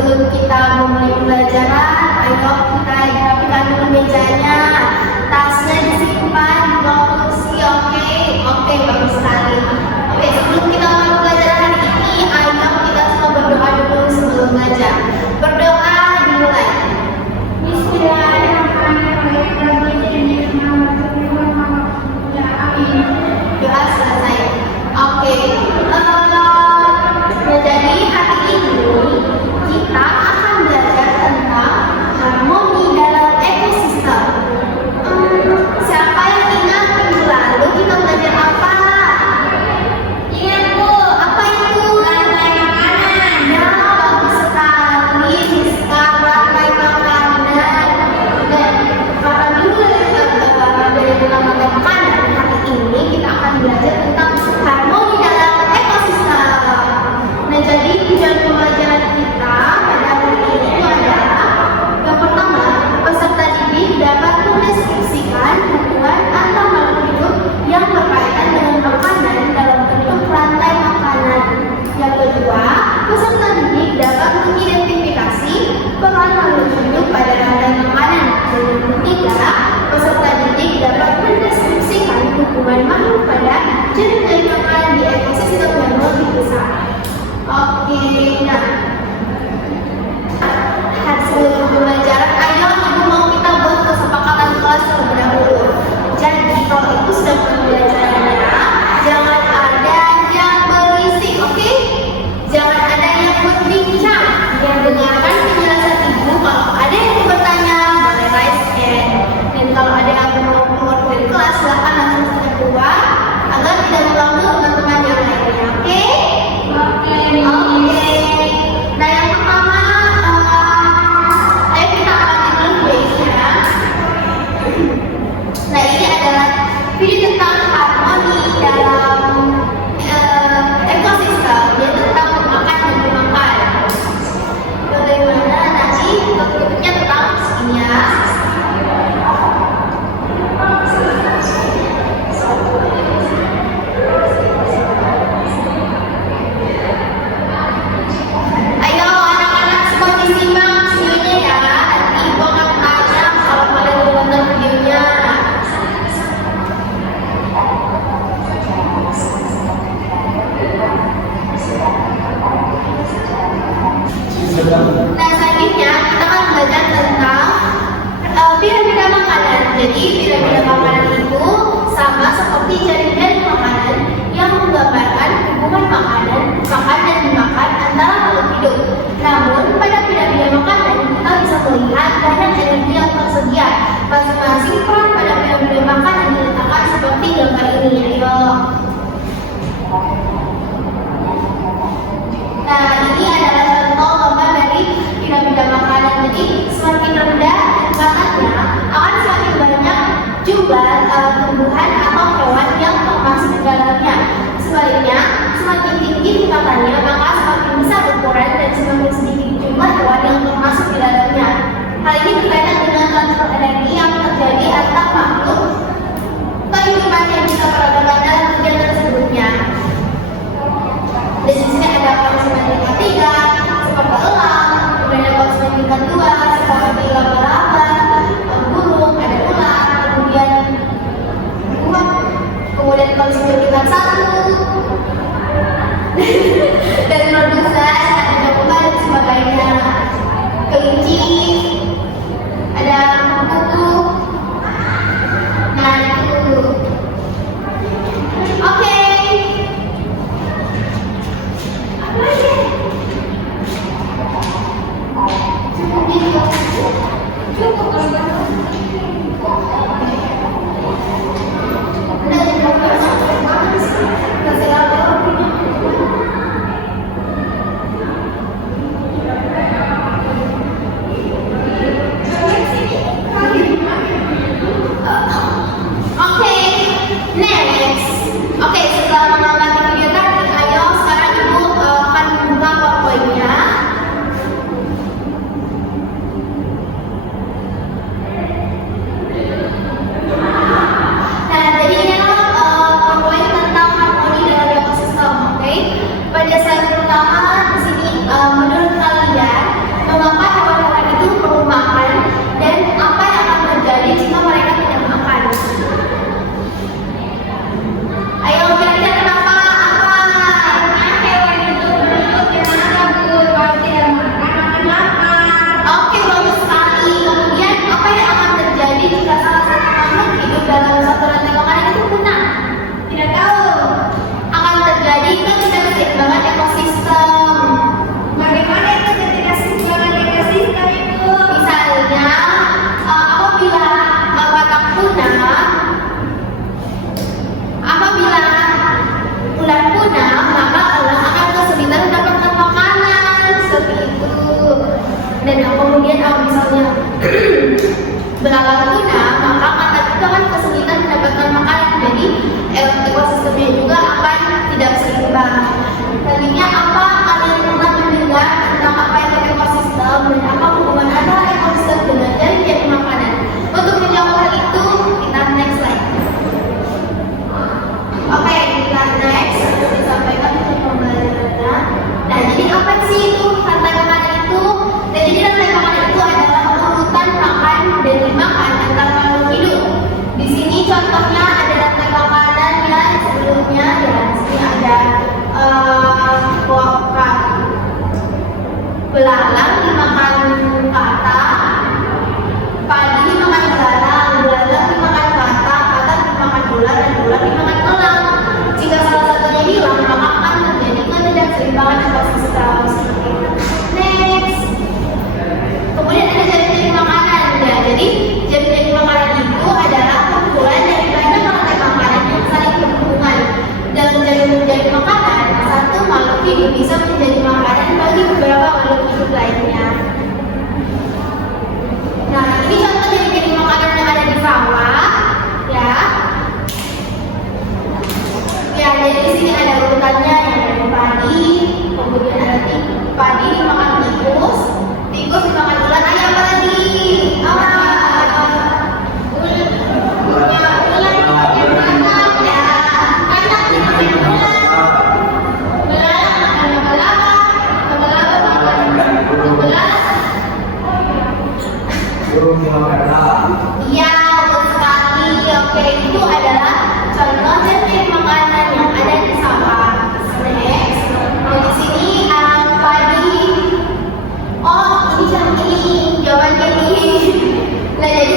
sebelum kita memulai pembelajaran, ayo kita rapikan dulu mejanya, tasnya disimpan di bawah kursi. Oke, bagus sekali. Oke, sebelum kita mulai pembelajaran hari ini, ayo kita semua berdoa dulu sebelum belajar. Berdoa dimulai. Doa selesai. Oke. Jadi hari ini kita akan belajar tentang harmoni dalam ekosistem. Siapa yang ingat minggu lalu kita belajar apa? Ingat Bu, apa itu? Rantai makanan. Ya, bagus sekali. Sekarang rantai makanan. Dan para minggu dari dalam rantai makanan, hari ini kita akan belajar tentang harmoni dalam ekosistem. Nah, jadi tujuan pembelajaran kita pada hari ini adalah yang pertama, peserta didik dapat mendeskripsikan hubungan antar makhluk hidup yang berkaitan dengan makanan dalam bentuk rantai makanan. Yang kedua, peserta didik dapat mengidentifikasi peran makhluk hidup pada rantai makanan. Dan yang ketiga, peserta didik dapat mendeskripsikan hubungan makhluk pada jenis makanan di ekosistem yang lebih besar. Oke, nah hasil pembelajaran, ayo ibu mau kita buat kesepakatan kelas terlebih dahulu. Jadi kalau itu sudah pembelajarannya, jangan ada yang berisik, oke? Jangan ada yang berbincang. Yang dengarkan penjelasan ibu. Kalau ada yang mau bertanya, boleh raise hand. Dan kalau ada yang mau keluar dari kelas, silakan langsung saja keluar agar tidak mengganggu teman-teman yang lainnya, oke? Oke. Nah, yang pertama, ayo kita amati dulu base-nya. Nah, ini adalah video tentang harmoni dalam ekosistem, yaitu tentang memakan dan memakan. Bagaimana nanti bentuknya tentang segini ya. Ayo anak-anak semua disimak videonya ya. Nanti ibu akan tanya kalau kalian udah nonton videonya. Nah, selanjutnya kita akan belajar tentang piramida makanan. Jadi piramida makanan itu sama seperti jaring-jaring makanan yang menggambarkan hubungan makanan, makan dan dimakan antara makhluk hidup. Namun pada piramida makanan kita bisa melihat banyak energi yang tersedia. Masing-masing peran pada piramida makanan diletakkan seperti gambar ini. Ayo. Nah, ini adalah contoh gambar dari piramida makanan. Jadi semakin rendah tingkatannya, akan semakin banyak juga itu akan kesulitan mendapatkan makanan. Jadi ekosistemnya juga akan tidak seimbang. Selanjutnya, apa kalian pernah mendengar tentang apa itu ekosistem dan apa hubungan antara ekosistem dengan jaring makanan? Untuk menjawab hal itu, kita next slide. Oke, kita next. Seperti disampaikan untuk pembelajarannya. Nah, jadi apa sih itu rantai makanan itu? Dan jadi rantai makanan itu adalah urutan makan dan dimakan antar makhluk hidup. Di sini contohnya ada rantai makanan yang sebelumnya ya, di sini ada belalang dimakan kata, padi dimakan belalang, belalang dimakan kata, kata dimakan ular, dan ular dimakan elang. Jika salah satunya hilang, maka akan terjadi ketidakseimbangan ekosistem. Next. Kemudian ada jaring-jaring makanan. Ya, jadi jaring-jaring makanan itu adalah kumpulan dari banyak rantai makanan yang saling berhubungan. Dalam jaring-jaring makanan, satu makhluk hidup bisa menjadi makanan bagi beberapa makhluk hidup lainnya. Nah, ini contoh jaring-jaring makanan yang ada di sawah, ya. Ya, jadi di sini ada urutannya yang dari padi, kemudian ada padi dimakan tikus, tikus dimakan ular, apa lagi? Iya, betul sekali. Oke, itu adalah contoh jenis makanan yang ada di sawah. Next, di sini padi. Oh, ini contoh ini jawabannya ini. Nah, jadi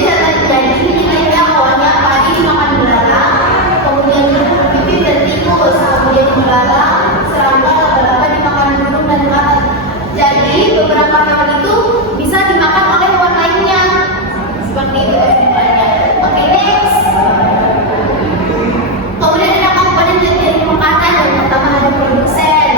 ini kayaknya awalnya padi dimakan belalang, kemudian pipit dan tikus, kemudian belalang, serangga, laba-laba dimakan burung dan lalat. Jadi beberapa hewan itu bisa dimakan oleh hewan lainnya. Seperti itu kesimpulannya. Oke, next. Kemudian ada komponen dari makanan. Yang pertama ada produsen.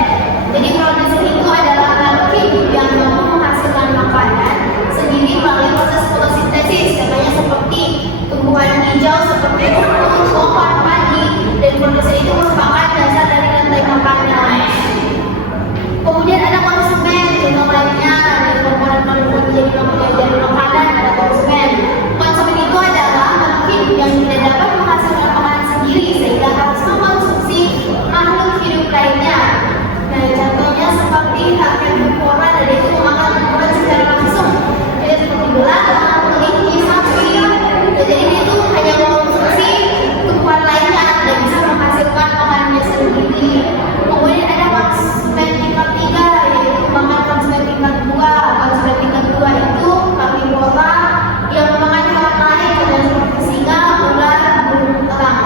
Jadi produsen itu adalah makhluk hidup yang mampu menghasilkan makanan sendiri melalui proses fotosintesis. Contohnya seperti tumbuhan hijau seperti pohon, padi, dan produsen itu merupakan dasar dari rantai makanan. Kemudian ada konsumen. Contoh lainnya dari komponen jadi makanan ada konsumen. Konsumen itu adalah makhluk hidup yang tidak dapat menghasilkan makanan sendiri sehingga harus mengkonsumsi makhluk hidup lainnya. Nah, contohnya seperti herbivora, dan itu memakan tumbuhan secara langsung. Jadi seperti belalang, kelinci, sapi. Jadi itu hanya mengkonsumsi tumbuhan lainnya dan bisa menghasilkan makanannya sendiri. Kemudian ada konsumen tingkat 3, yaitu makan konsumen tingkat 2. Konsumen tingkat 2 itu herbivora yang memakan hewan lain seperti singa, ular, burung, elang.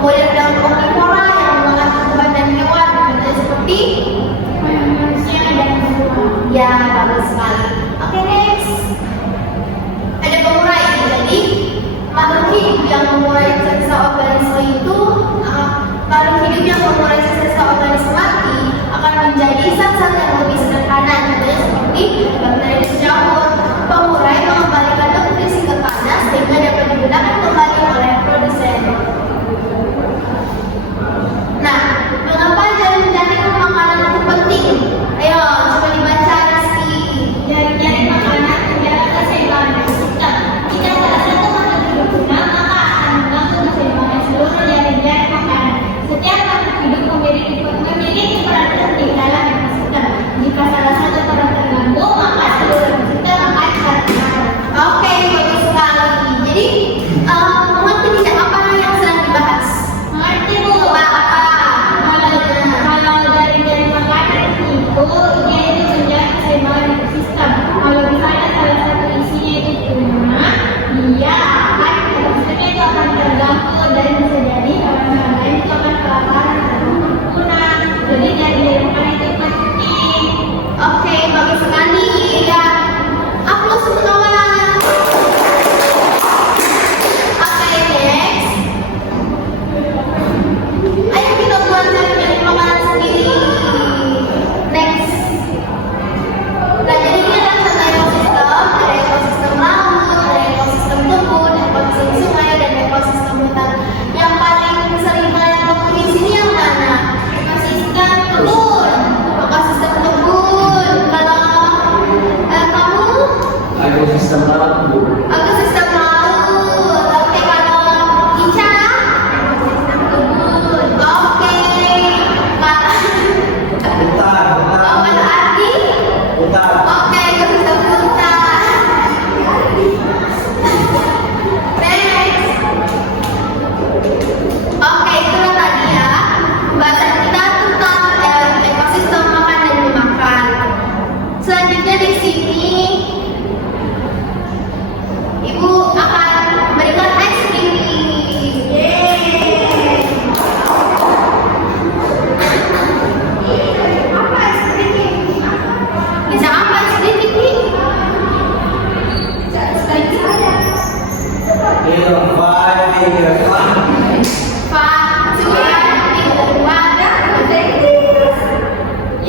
Kemudian ada omnivora yang memakan tumbuhan dan hewan, seperti manusia dan burung. Ya, bagus sekali. Oke, next. Ada pengurai. Jadi makhluk hidup yang mengurai sisa organisme itu makhluk hidup yang mengurai sisa organisme mati akan menjadi zat-zat yang lebih sederhana, contohnya seperti bakteri dan jamur. Pengurai mengembalikan nutrisi ke tanah sehingga dapat digunakan kembali oleh produsen. Nah, mengapa jaring-jaring makanan itu penting? Ayo, coba dibaca Rizky. Jaring-jaring makanan menjaga keseimbangan ekosistem. Jika salah satu makhluk hidup punah, maka akan mengganggu keseimbangan seluruh jaring-jaring makanan. Setiap makhluk hidup memiliki peran penting dalam ekosistem. Jika salah satu peran terganggu, maka seluruh ekosistem akan terganggu. Oke, bagus sekali. Jadi, mengerti tidak apa yang sedang dibahas? Mengerti, Bu. Apa? Kalau jaring-jaring makanan itu, dia itu menjaga keseimbangan ekosistem. Kalau misalnya salah satu isinya itu punah, dia akan ekosistemnya itu akan terganggu dan bisa jadi hewan-hewan lain itu akan kelaparan atau punah. Jadi jaring-jaring makanan itu penting. Oke, bagus sekali. Ya, aplaus untuk kawan. Oke, next. Ayo kita buat jaring-jaring makanan sendiri. Next. Nah, jadi ini ada satu ekosistem. Ada ekosistem laut, ada ekosistem kebun, ekosistem sungai, dan ekosistem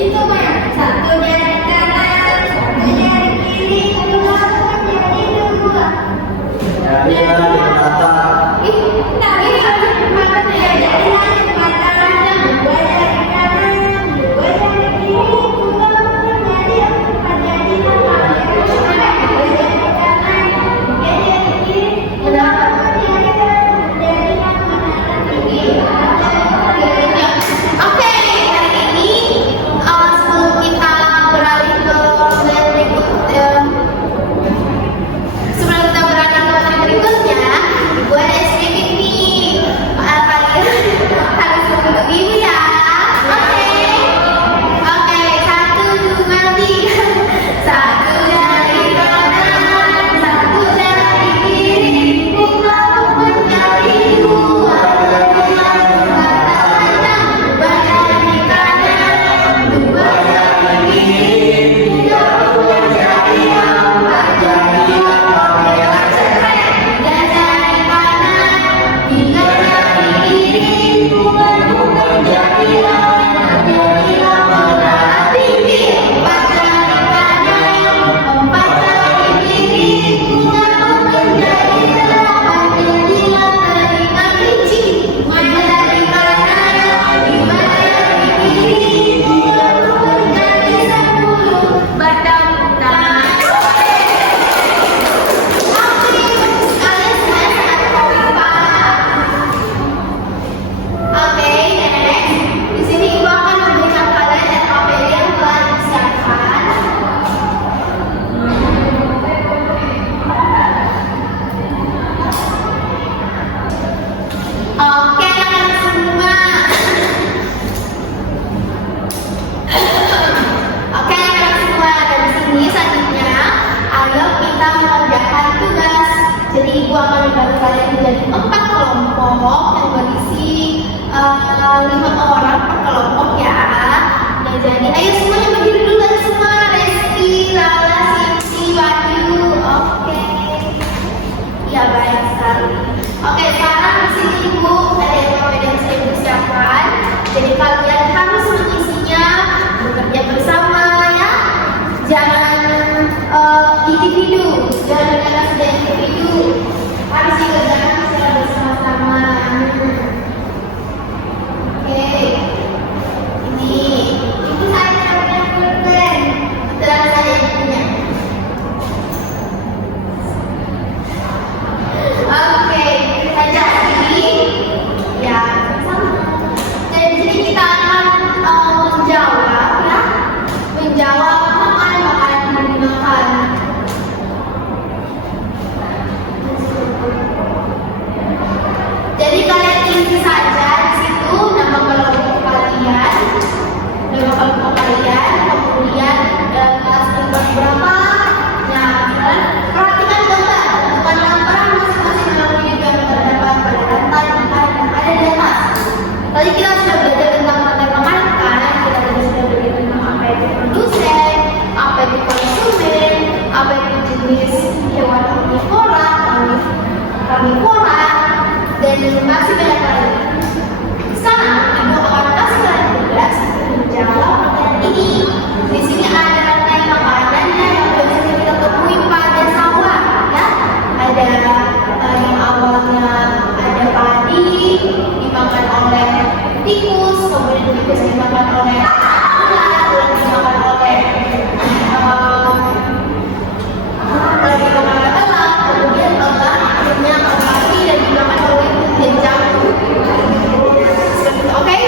Itu mah satu jari kanan, satu jari kiri, keluar menjadi dua. Nah ini mata saya jadi langit mata ranjang, dua jari kanan, dua jari kiri, keluar menjadi empat jadi delapan. Dua jari kanan, tiga jari kiri, delapan jari kanan, jadi mana tinggi. Oke, hari ini sebelum kita beralih ke materi berikutnya, Ibu ada sedikit nih, kalian harus tunggu ibu ya. Oke, satu dua tiga, satu jari kanan, satu jari kiri, bunga menjadi dua. Dua jari kanan, dua jari kiri, bunga menjadi empat jadi delapan. Tiga jari kanan, tiga jari kiri, bunga menjadi delapan jadi delapan. Tinggi empat jari kanan, empat jari kiri, bunga menjadi delapan jadi delapan. Tinggi lima jari kanan, lima jari kiri, bunga menjadi 10. Batang tangan. Oke, next. Di sini ibu akan memberikan kalian materi yang telah disiapkan. Oke, anak semua. Oke, anak semua. Dan di sini selanjutnya, ayo kita mengerjakan tugas. Jadi ibu akan membagi kalian menjadi 4 kelompok yang berisi 5 orang per kelompok ya. Nah, jadi ayo semuanya berdiri dulu dan semua. Reski, Lala, Siti, Wahyu. Oke. Ya baik sekali. Oke, sekarang di sini ibu ada yang saya ibu siapkan. Jadi kalian harus mengisinya bekerja bersama ya. Jangan individu, jangan sudah individu. Harus dikerjakan secara bersama-sama. Oke, ini ibu saya siapkan pulpen. Setelah saya punya. Oke, kita jadi ya sama. Dan di sini kita akan menjawab ya, menjawab makanan yang dimakan. Jadi kalian isi saja di situ nama kelompok kalian, kemudian kelas kelas berapa. Nah, perhatikan gambar, bukan gambar masing-masing melalui gambar terdapat pada lantai yang ada di atas. Tadi kita sudah belajar tentang materi makanan kan, kita tadi sudah belajar tentang apa itu produsen, apa itu konsumen, apa itu jenis hewan omnivora, karnivora, dan masih banyak lagi. Sekarang ibu akan kasih kalian tugas menjawab pertanyaan ini. Di sini ada rantai makanannya yang biasanya kita temui pada sawah, ya. Ada yang awalnya ada padi dimakan oleh tikus, kemudian tikus dimakan oleh ular, dimakan oleh elang, kemudian elang akhirnya kembali dan dimakan oleh kucing jambu. Oke?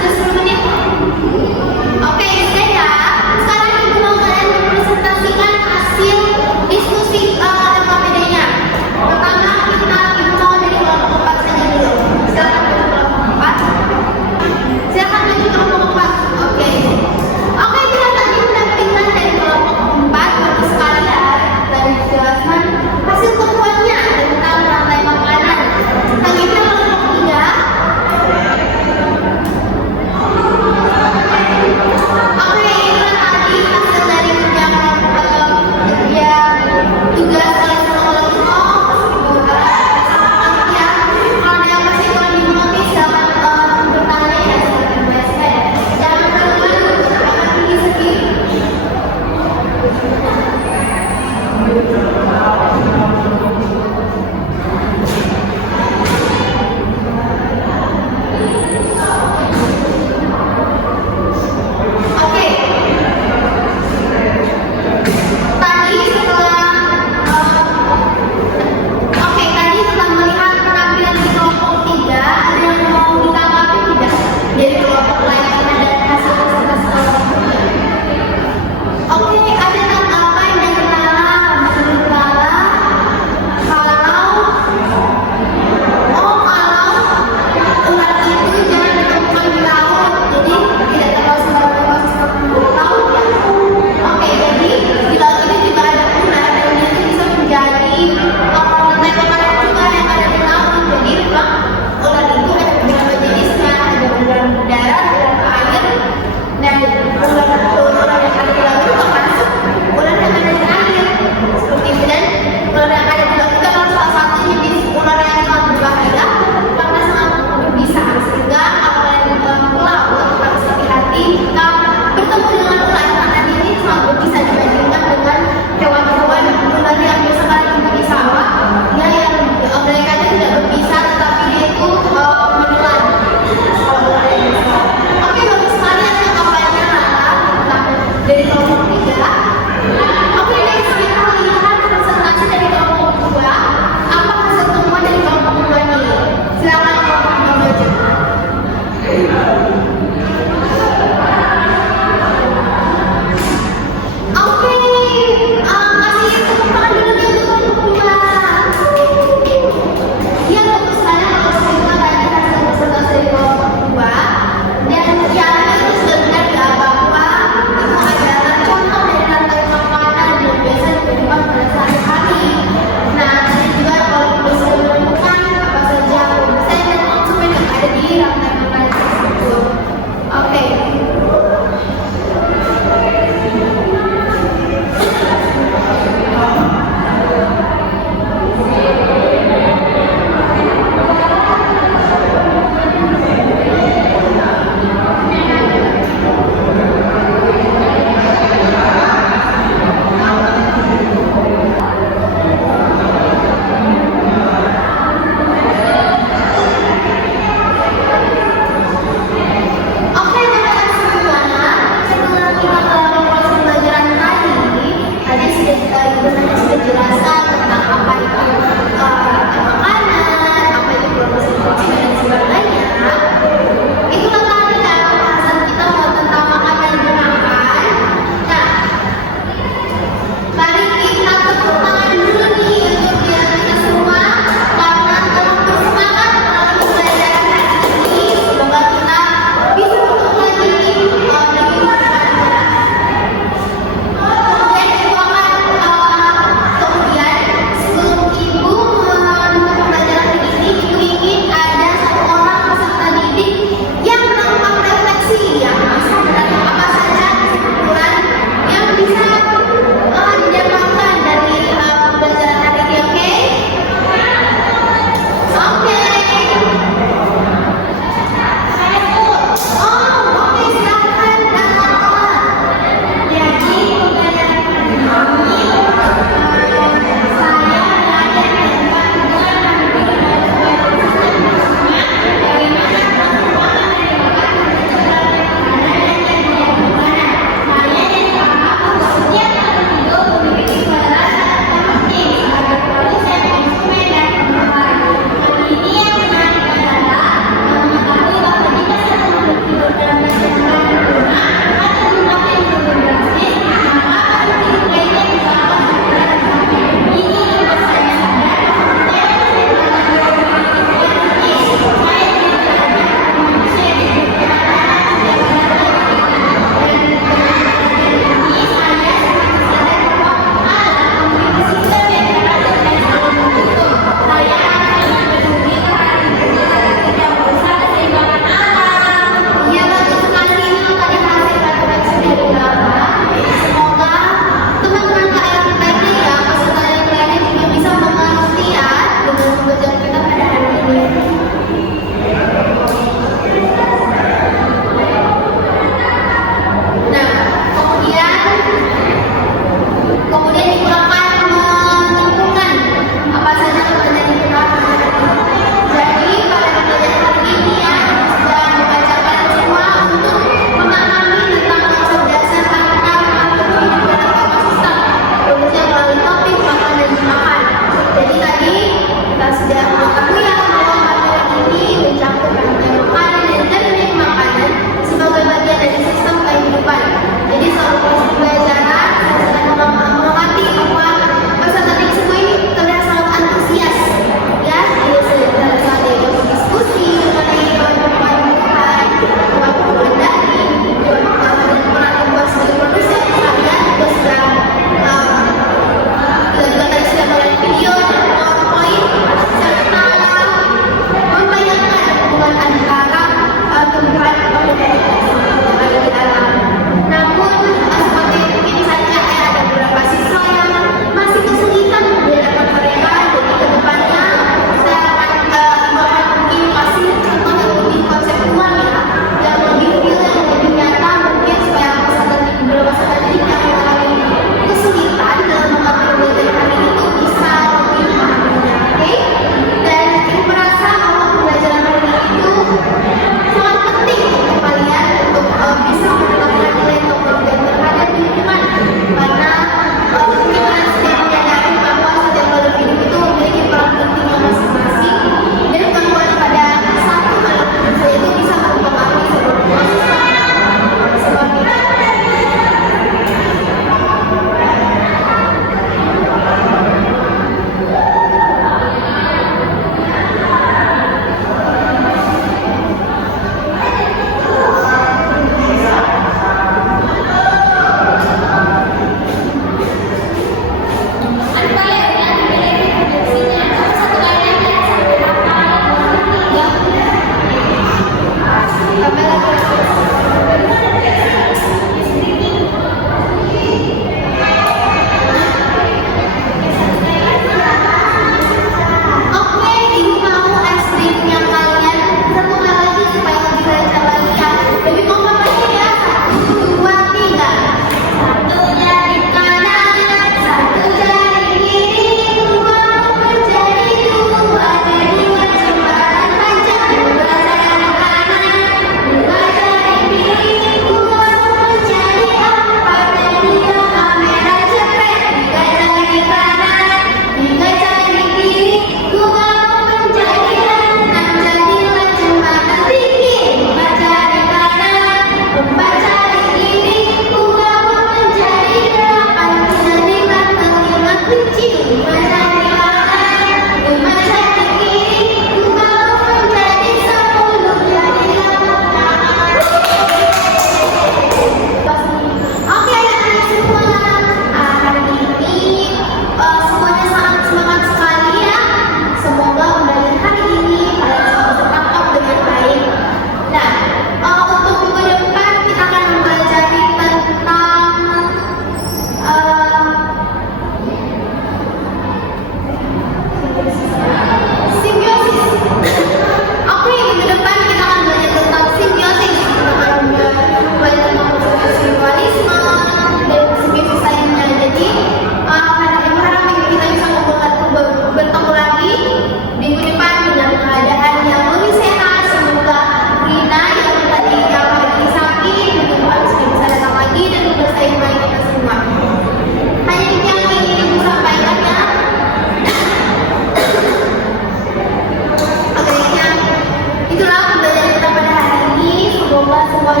semoga semua